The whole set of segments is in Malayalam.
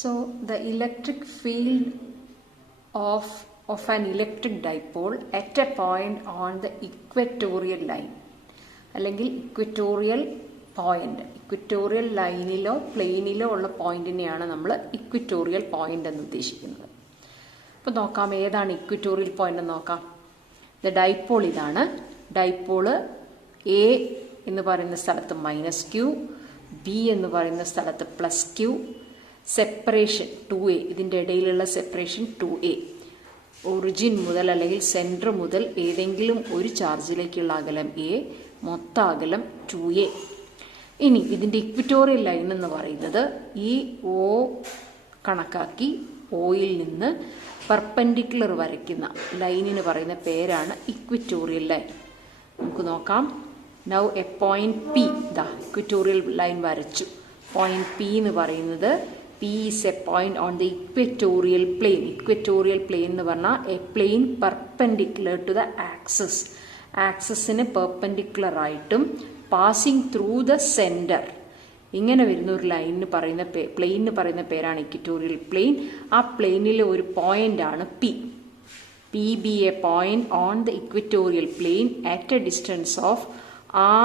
So the electric field of an electric dipole at a point on the equatorial line അല്ലെങ്കിൽ ഇക്വറ്റോറിയൽ പോയിന്റ്, ഇക്വറ്റോറിയൽ ലൈനിലോ പ്ലെയിനിലോ ഉള്ള പോയിന്റിനെയാണ് നമ്മൾ ഇക്വറ്റോറിയൽ പോയിന്റ് എന്ന് ഉദ്ദേശിക്കുന്നത്. അപ്പോൾ നോക്കാം ഏതാണ് ഇക്വറ്റോറിയൽ പോയിന്റ് എന്ന് നോക്കാം. ദ ഡൈപോൾ ഇതാണ്. ഡൈപോള് എ എന്ന് പറയുന്ന സ്ഥലത്ത് -q, ബി എന്ന് പറയുന്ന സ്ഥലത്ത് +q, സെപ്പറേഷൻ 2a, ഇതിൻ്റെ ഇടയിലുള്ള സെപ്പറേഷൻ 2a. ഒറിജിൻ മുതൽ അല്ലെങ്കിൽ സെൻറ്റർ മുതൽ ഏതെങ്കിലും ഒരു ചാർജിലേക്കുള്ള അകലം a, മൊത്ത അകലം 2a. ഇനി ഇതിൻ്റെ ഇക്വറ്റോറിയൽ ലൈൻ എന്ന് പറയുന്നത് ഈ O കണക്കാക്കി ഓയിൽ നിന്ന് പെർപെൻഡിക്കുലർ വരയ്ക്കുന്ന ലൈനിന് പറയുന്ന പേരാണ് ഇക്വറ്റോറിയൽ ലൈൻ. നമുക്ക് നോക്കാം. നൗ എ പോയിന്റ് P, ദാ ഇക്വറ്റോറിയൽ ലൈൻ വരച്ചു. പോയിന്റ് P എന്ന് പറയുന്നത് P is a point on the equatorial plane. Equatorial plane എന്ന് പറഞ്ഞാൽ a plane perpendicular to the axis. ആക്സസിന് പെർപെൻഡിക്കുലർ ആയിട്ടും പാസിംഗ് ത്രൂ ദ സെൻറ്റർ ഇങ്ങനെ വരുന്ന ഒരു ലൈനിന് പറയുന്ന പ്ലെയിനിന് പറയുന്ന പേരാണ് ഇക്വറ്റോറിയൽ പ്ലെയിൻ. ആ പ്ലെയിനിലെ ഒരു പോയിന്റ് ആണ് P. P be a point on the equatorial plane at a distance of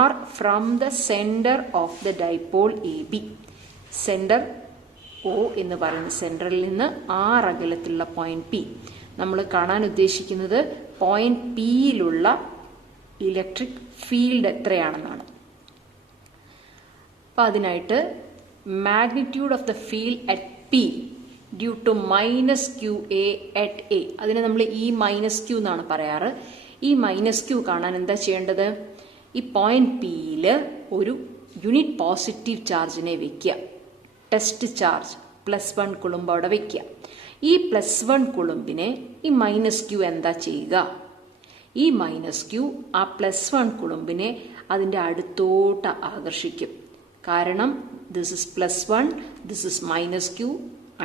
r from the center of the dipole AB. Centre O എന്ന് പറയുന്ന സെൻറ്ററിൽ നിന്ന് r അകലത്തിലുള്ള പോയിന്റ് P. നമ്മൾ കാണാൻ ഉദ്ദേശിക്കുന്നത് പോയിന്റ് Pയിലുള്ള ഇലക്ട്രിക് ഫീൽഡ് എത്രയാണെന്നാണ്. അപ്പം അതിനായിട്ട് magnitude of the field at P due to -QA at A, അതിനെ നമ്മൾ ഈ -Q എന്നാണ് പറയാറ്. ഈ -Q കാണാൻ എന്താ ചെയ്യേണ്ടത്? ഈ പോയിന്റ് Pയിൽ ഒരു യൂണിറ്റ് പോസിറ്റീവ് ചാർജിനെ വെക്കുക. ടെസ്റ്റ് ചാർജ് +1 കുളുമ്പ് അവിടെ വെക്കുക. ഈ +1 കുളുമ്പിനെ ഈ -Q എന്താ ചെയ്യുക? ഈ -Q ആ +1 കുളുമ്പിനെ അതിൻ്റെ അടുത്തോട്ട് ആകർഷിക്കും. കാരണം this is +1, this is -Q.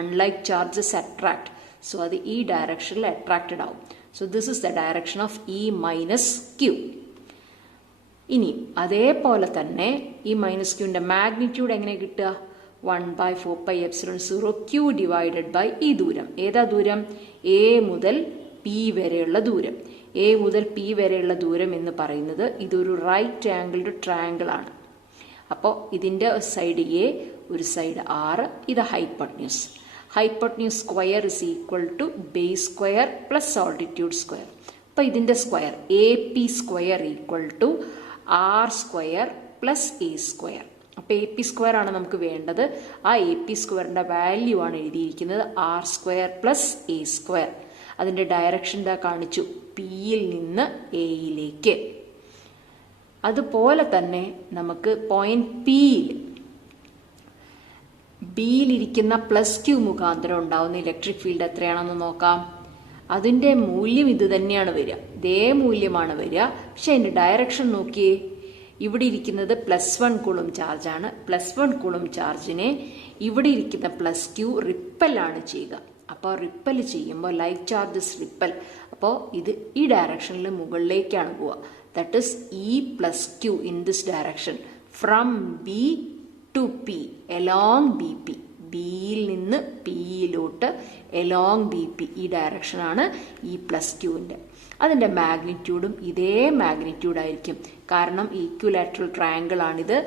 Unlike charges attract, so അത് ഈ ഡയറക്ഷനിൽ അട്രാക്റ്റഡ് ആവും. So this is the direction of ഈ -Q. ഇനി അതേപോലെ തന്നെ ഈ -Qന്റെ മാഗ്നിറ്റ്യൂഡ് എങ്ങനെ കിട്ടുക? 1/4πε0 Q ഡിവൈഡഡ് ബൈ ഈ ദൂരം. ഏതാ ദൂരം? A മുതൽ P വരെയുള്ള ദൂരം. A മുതൽ P വരെയുള്ള ദൂരം എന്ന് പറയുന്നത് ഇതൊരു റൈറ്റ് ആംഗിൾഡ് ട്രയാങ്കിൾ ആണ്. അപ്പോൾ ഇതിൻ്റെ സൈഡ് A, ഒരു സൈഡ് R, ഇത് hypotenuse. Hypotenuse square is equal to base square plus altitude square. അപ്പോൾ ഇതിൻ്റെ square AP square equal to R square plus A square. അപ്പോൾ AP സ്ക്വയർ ആണ് നമുക്ക് വേണ്ടത്. ആ AP സ്ക്വയറിൻ്റെ വാല്യൂ ആണ് എഴുതിയിരിക്കുന്നത് R square plus A square. അതിൻ്റെ ഡയറക്ഷൻ ഇതാ കാണിച്ചു, Pയിൽ നിന്ന് Aയിലേക്ക്. അതുപോലെ തന്നെ നമുക്ക് പോയിന്റ് Bയിലിരിക്കുന്ന +Q മുഖാന്തരം ഉണ്ടാവുന്ന ഇലക്ട്രിക് ഫീൽഡ് എത്രയാണെന്ന് നോക്കാം. അതിൻ്റെ മൂല്യം ഇത് തന്നെയാണ് വരിക, ഇതേ മൂല്യമാണ് വരിക. പക്ഷെ അതിൻ്റെ ഡയറക്ഷൻ നോക്കിയേ. ഇവിടെ ഇരിക്കുന്നത് +1 കുളും ചാർജാണ്. +1 കുളും ചാർജിനെ ഇവിടെ ഇരിക്കുന്ന +Q റിപ്പലാണ് ചെയ്യുക. അപ്പോൾ റിപ്പൽ ചെയ്യുമ്പോൾ ലൈറ്റ് ചാർജസ് റിപ്പൽ. അപ്പോൾ ഇത് ഈ ഡയറക്ഷനിൽ മുകളിലേക്കാണ് പോവുക. That is E + Q in this direction from B to P along BP. ബിയിൽ നിന്ന് പിയിലോട്ട് എലോങ് BP ഈ ഡയറക്ഷനാണ് E + Qൻ്റെ. അതിൻ്റെ മാഗ്നിറ്റ്യൂഡും ഇതേ മാഗ്നിറ്റ്യൂഡ് ആയിരിക്കും. കാരണം ഈക്വലാറ്ററൽ ട്രയാങ്കിൾ ആണിത്.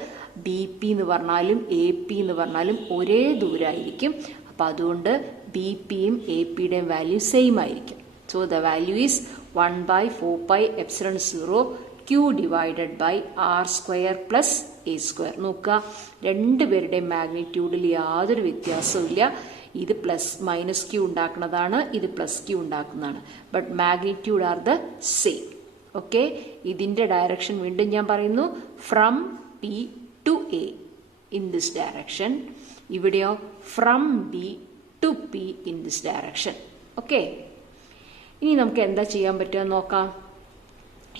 BP എന്ന് പറഞ്ഞാലും AP എന്ന് പറഞ്ഞാലും ഒരേ ദൂരമായിരിക്കും. അപ്പം അതുകൊണ്ട് BPയും APയുടെയും വാല്യൂ സെയിം ആയിരിക്കും. So the value is 1/4πε0 Q divided by R square plus A square. നോക്കുക, രണ്ടുപേരുടെയും മാഗ്നിറ്റ്യൂഡിൽ യാതൊരു വ്യത്യാസവും ഇല്ല. ഇത് -Q ഉണ്ടാക്കുന്നതാണ്, ഇത് +Q ഉണ്ടാക്കുന്നതാണ്. But magnitude are the same. Okay, ഇതിൻ്റെ ഡയറക്ഷൻ വീണ്ടും ഞാൻ പറയുന്നു, from P to A in this direction. ഇവിടെയോ from B to P in this direction. Okay, ഇനി നമുക്ക് എന്താ ചെയ്യാൻ പറ്റുക നോക്കാം.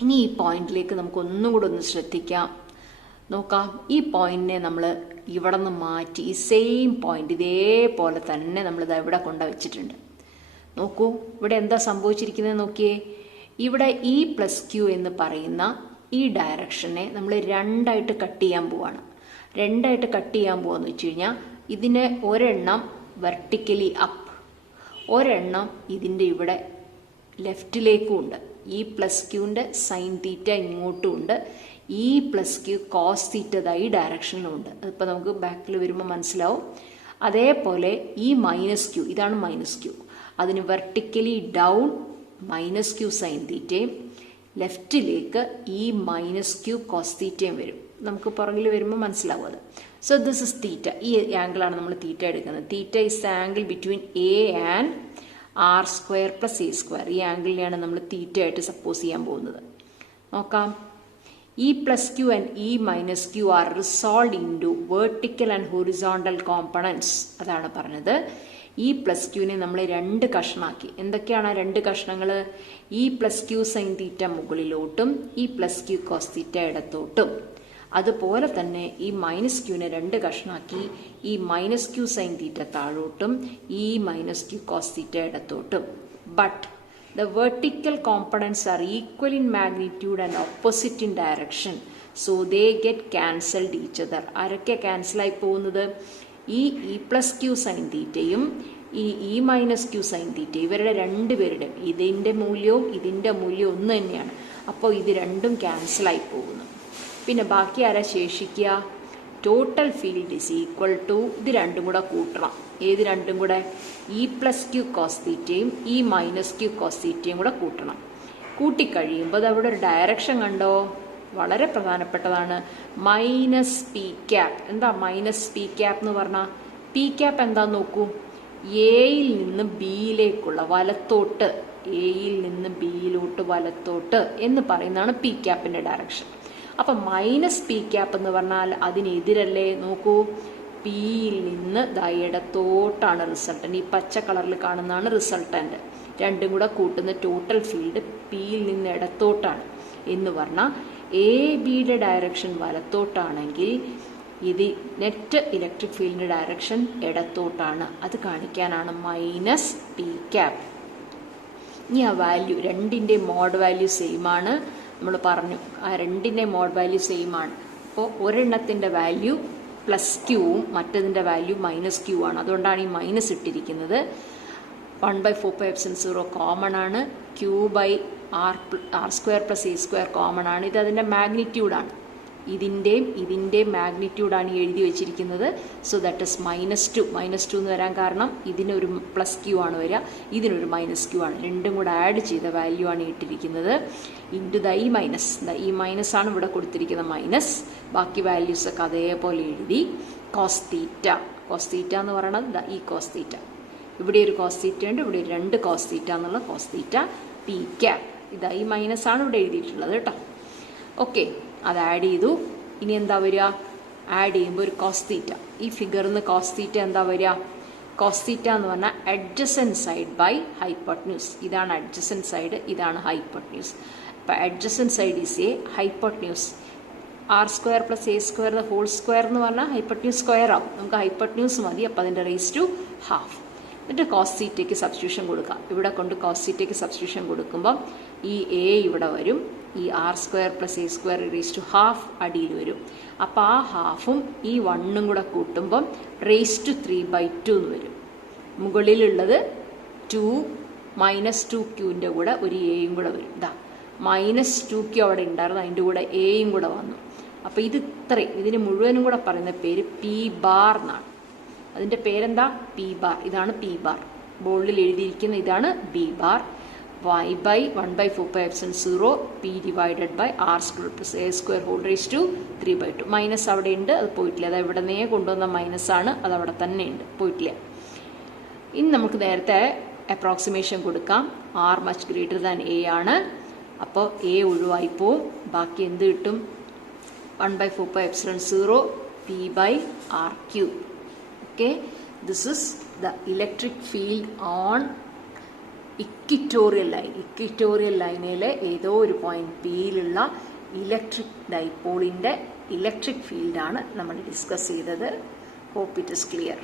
ഇനി ഈ പോയിന്റിലേക്ക് നമുക്ക് ഒന്നും കൂടെ ഒന്ന് ശ്രദ്ധിക്കാം. നോക്കാം, ഈ പോയിന്റിനെ നമ്മൾ ഇവിടെ നിന്ന് മാറ്റി ഈ സെയിം പോയിന്റ് ഇതേപോലെ തന്നെ നമ്മളിത് ഇവിടെ കൊണ്ടുവച്ചിട്ടുണ്ട്. നോക്കൂ, ഇവിടെ എന്താ സംഭവിച്ചിരിക്കുന്നത് നോക്കിയേ. ഇവിടെ E + Q എന്ന് പറയുന്ന ഈ ഡയറക്ഷനെ നമ്മൾ രണ്ടായിട്ട് കട്ട് ചെയ്യാൻ പോവാണ്. രണ്ടായിട്ട് കട്ട് ചെയ്യാൻ പോവാന്ന് വെച്ച് കഴിഞ്ഞാൽ ഇതിനെ ഒരെണ്ണം വെർട്ടിക്കലി അപ്പ്, ഒരെണ്ണം ഇതിൻ്റെ ഇവിടെ ലെഫ്റ്റിലേക്കും ഉണ്ട്. ഈ പ്ലസ് ക്യൂവിൻ്റെ സൈൻ തീറ്റ ഇങ്ങോട്ടും ഉണ്ട്, ഈ പ്ലസ് ക്യൂ കോസ് തീറ്റ ഈ ഡയറക്ഷനിലും ഉണ്ട്. അതിപ്പോൾ നമുക്ക് ബാക്കിൽ വരുമ്പോൾ മനസ്സിലാവും. അതേപോലെ ഈ മൈനസ് ക്യൂ, ഇതാണ് മൈനസ് ക്യൂ, അതിന് vertically down minus Q sine തീറ്റയും ലെഫ്റ്റിലേക്ക് ഈ മൈനസ് ക്യൂ കോസ് തീറ്റയും വരും. നമുക്ക് പുറകിൽ വരുമ്പോൾ മനസ്സിലാവും അത്. So this is theta. ഈ ആംഗിളാണ് നമ്മൾ തീറ്റ എടുക്കുന്നത്. Theta is the angle between A and R square plus A square. ഈ ആംഗിളിനെയാണ് നമ്മൾ തീറ്റ ആയിട്ട് സപ്പോസ് ചെയ്യാൻ പോകുന്നത്. നോക്കാം. E plus Q and E minus Q are resolve into vertical and horizontal components. അതാണ് പറഞ്ഞത്. ഇ പ്ലസ് ക്യൂവിനെ നമ്മൾ രണ്ട് കഷ്ണമാക്കി. എന്തൊക്കെയാണ് ആ രണ്ട് കഷ്ണങ്ങൾ? E plus Q sine theta മുകളിലോട്ടും E plus Q cos theta ഇടത്തോട്ടും. അതുപോലെ തന്നെ ഈ മൈനസ് ക്യൂവിനെ രണ്ട് കഷ്ണാക്കി. E minus Q sine theta താഴോട്ടും E minus Q cos theta ഇടത്തോട്ടും. But the vertical components are equal in magnitude and opposite in direction, so they get cancelled each other. ആരൊക്കെ ക്യാൻസൽ ആയി പോകുന്നത്? ഈ ഇ പ്ലസ് ക്യൂ സൈൻ തീറ്റയും ഈ E minus Q sine theta, ഇവരുടെ രണ്ടുപേരുടെ ഇതിൻ്റെ മൂല്യവും ഇതിൻ്റെ മൂല്യവും ഒന്ന് തന്നെയാണ്. അപ്പോൾ ഇത് രണ്ടും ക്യാൻസൽ ആയി പോകുന്നു. പിന്നെ ബാക്കി ആരാ ശേഷിക്കുക? Total field is equal to, ഇത് രണ്ടും കൂടെ കൂട്ടണം. ഏത് രണ്ടും കൂടെ? ഇ പ്ലസ് ക്യൂ കോസ് തീറ്റയും ഇ മൈനസ് ക്യൂ കോസ് തീറ്റയും കൂടെ കൂട്ടണം. കൂട്ടിക്കഴിയുമ്പോൾ അത് അവിടെ ഒരു ഡയറക്ഷൻ കണ്ടോ? വളരെ പ്രധാനപ്പെട്ടതാണ്. Minus P cap. എന്താ മൈനസ് പി ക്യാപ് എന്ന് പറഞ്ഞാൽ? പി ക്യാപ് എന്താന്ന് നോക്കൂ. എയിൽ നിന്ന് ബിയിലേക്കുള്ള വലത്തോട്ട്, എയിൽ നിന്ന് ബിയിലോട്ട് വലത്തോട്ട് എന്ന് പറയുന്നതാണ് പി ക്യാപ്പിന്റെ ഡയറക്ഷൻ. അപ്പം മൈനസ് പി ക്യാപ്പ് എന്ന് പറഞ്ഞാൽ അതിനെതിരല്ലേ? നോക്കൂ, പിയിൽ നിന്ന് ഇടത്തോട്ടാണ് റിസൾട്ടന്റ്. ഈ പച്ച കളറിൽ കാണുന്നതാണ് റിസൾട്ടന്റ്. രണ്ടും കൂടെ കൂട്ടുന്ന ടോട്ടൽ ഫീൽഡ് പിയിൽ നിന്ന് ഇടത്തോട്ടാണ് എന്ന് പറഞ്ഞാൽ എ ബിയുടെ ഡയറക്ഷൻ വലത്തോട്ടാണെങ്കിൽ ഇത് നെറ്റ് ഇലക്ട്രിക് ഫീൽഡിന്റെ ഡയറക്ഷൻ ഇടത്തോട്ടാണ്. അത് കാണിക്കാനാണ് മൈനസ് പി ക്യാപ്. ഇനി ആ വാല്യൂ രണ്ടിൻ്റെ മോഡ് വാല്യൂ സെയിം ആണ്. നമ്മൾ പറഞ്ഞു ആ രണ്ടിൻ്റെ മോഡ് വാല്യൂ സെയിം ആണ്. അപ്പോൾ ഒരെണ്ണത്തിൻ്റെ വാല്യൂ പ്ലസ് ക്യൂവും മറ്റതിൻ്റെ വാല്യൂ മൈനസ് ക്യൂ ആണ്. അതുകൊണ്ടാണ് ഈ മൈനസ് ഇട്ടിരിക്കുന്നത്. 1/4πε0 കോമൺ ആണ്. Q by R square plus A square common ആണ്. ഇത് അതിൻ്റെ മാഗ്നിറ്റ്യൂഡാണ്. ഇതിൻ്റെയും മാഗ്നിറ്റ്യൂഡാണ് എഴുതി വെച്ചിരിക്കുന്നത്. So that is -2. -2 എന്ന് വരാൻ കാരണം ഇതിനൊരു പ്ലസ് ക്യൂ ആണ് വരിക, ഇതിനൊരു മൈനസ് ക്യൂ ആണ്. രണ്ടും കൂടെ ആഡ് ചെയ്ത വാല്യൂ ആണ് ഇട്ടിരിക്കുന്നത്. Into the E minus. ഈ മൈനസ് ആണ് ഇവിടെ കൊടുത്തിരിക്കുന്ന മൈനസ്. ബാക്കി വാല്യൂസ് ഒക്കെ അതേപോലെ എഴുതി. Cos theta. കോസ് തീറ്റ എന്ന് പറയുന്നത് ഈ കോസ് തീറ്റ. ഇവിടെ ഒരു കോസ് തീറ്റ ഉണ്ട്, ഇവിടെ രണ്ട് കോസ് തീറ്റ എന്നുള്ള കോസ് തീറ്റ. P cap. ഇത് ഈ മൈനസ് ആണ് ഇവിടെ എഴുതിയിട്ടുള്ളത് കേട്ടോ. ഓക്കെ, അത് ആഡ് ചെയ്തു. ഇനി എന്താ വരിക? ആഡ് ചെയ്യുമ്പോൾ ഒരു കോസ് തീറ്റ. ഈ ഫിഗറിൽ നിന്ന് കോസ് തീറ്റ എന്താ വരിക? കോസ് തീറ്റ എന്ന് പറഞ്ഞാൽ അഡ്ജസൻറ്റ് സൈഡ് ബൈ ഹൈപ്പോട്ടന്യൂസ്. ഇതാണ് അഡ്ജസൻറ്റ് സൈഡ്, ഇതാണ് ഹൈപ്പോട്ടന്യൂസ്. അപ്പം adjacent side is A hypotenuse. R square plus A square whole square എന്ന് പറഞ്ഞാൽ ഹൈപ്പോട്ടന്യൂസ് സ്ക്വയർ ആവും. നമുക്ക് ഹൈപ്പോട്ടന്യൂസ് മതി. അപ്പം അതിൻ്റെ റേസ് ടു ഹാഫ്. എന്നിട്ട് കോസ് തീറ്റയ്ക്ക് സബ്സ്റ്റിറ്റ്യൂഷൻ കൊടുക്കാം. ഇവിടെ കൊണ്ട് കോസ് തീറ്റയ്ക്ക് സബ്സ്റ്റിറ്റ്യൂഷൻ കൊടുക്കുമ്പം ഈ എ ഇവിടെ വരും. ഈ R square plus A square raise to half അടിയിൽ വരും. അപ്പോൾ ആ ഹാഫും ഈ 1ഉം കൂടെ കൂട്ടുമ്പം റേസ് ടു 3/2 എന്ന് വരും. മുകളിലുള്ളത് 2 -2q കൂടെ ഒരു എയും കൂടെ വരും. ഇതാ -2q അവിടെ ഉണ്ടായിരുന്നു, അതിൻ്റെ കൂടെ എയും കൂടെ വന്നു. അപ്പോൾ ഇത് ഇത്രയും, ഇതിന് മുഴുവനും കൂടെ പറയുന്ന പേര് പി ബാർ എന്നാണ്. അതിൻ്റെ പേരെന്താ? P bar. ഇതാണ് പി ബാർ. ബോർഡിൽ എഴുതിയിരിക്കുന്ന ഇതാണ് B bar. y by 1/4πε0 p divided by r square plus a square whole raised to 3/2. Minus അവിടെ ഉണ്ട്, അത് പോയിട്ടില്ല. അത് എവിടെ നിന്നേ കൊണ്ടുവന്ന മൈനസ് ആണ്, അത് അവിടെ തന്നെ ഉണ്ട്, പോയിട്ടില്ല. ഇനി നമുക്ക് നേരത്തെ അപ്രോക്സിമേഷൻ കൊടുക്കാം. r much greater than a ആണ്. അപ്പോൾ a ഒഴിവായിപ്പോവും. ബാക്കി എന്ത് കിട്ടും? 1/4πε0 p by r cube. Okay, this is the electric field on equatorial line. Equatorial ലൈനിലെ ഏതോ ഒരു പോയിന്റ് പിയിലുള്ള ഇലക്ട്രിക് ഡൈപോളിൻ്റെ ഇലക്ട്രിക് ഫീൽഡാണ് നമ്മൾ ഡിസ്കസ് ചെയ്തത്. Hope it is clear.